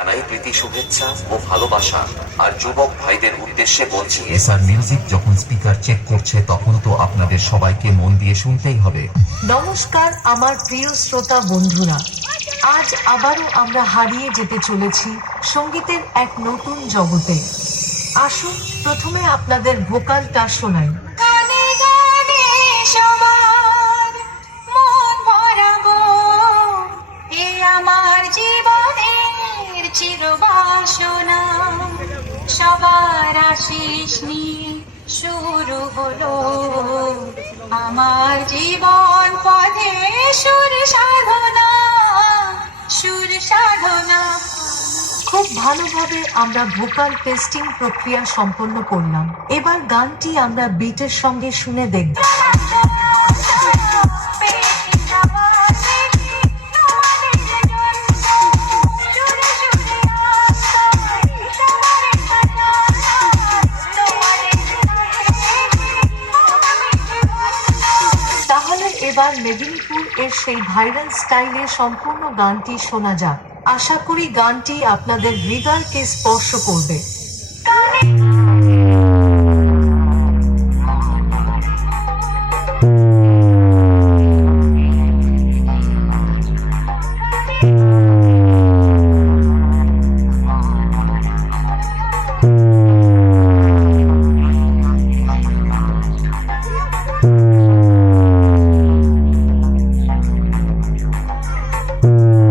জানাই প্রীতি শুভেচ্ছা ও ভালোবাসা। আর যুবক ভাইদের উদ্দেশ্যে বলছি, এসআর মিউজিক যখন স্পিকার চেক করছে তখন তো আপনাদের সবাইকে মন দিয়ে শুনতেই হবে। নমস্কার আমার প্রিয় শ্রোতা বন্ধুরা, আজ আবারও আমরা হারিয়ে যেতে চলেছি সঙ্গীতের এক নতুন জগতে। আসুন প্রথমে আপনাদের ভোকালটা শোনাই। গানে গানে সবার মন ভরাবো, এ আমার জীবনের চিরবাসনা। সবার আশিস নিয়ে শুরু হলো আমার জীবন পথে সুর সাধনা, সুর সাধনা। খুব ভালোভাবে আমরা ভোকাল টেস্টিং প্রক্রিয়া সম্পন্ন করলাম। এবার গানটি আমরা বিটের সঙ্গে শুনে দেখব। তাহলে এবার মেদিনীপুর এর সেই ভাইরাল স্টাইলে সম্পূর্ণ গানটি শোনা যাক। আশা করি গানটি আপনাদের হৃদয়কে স্পর্শ করবে।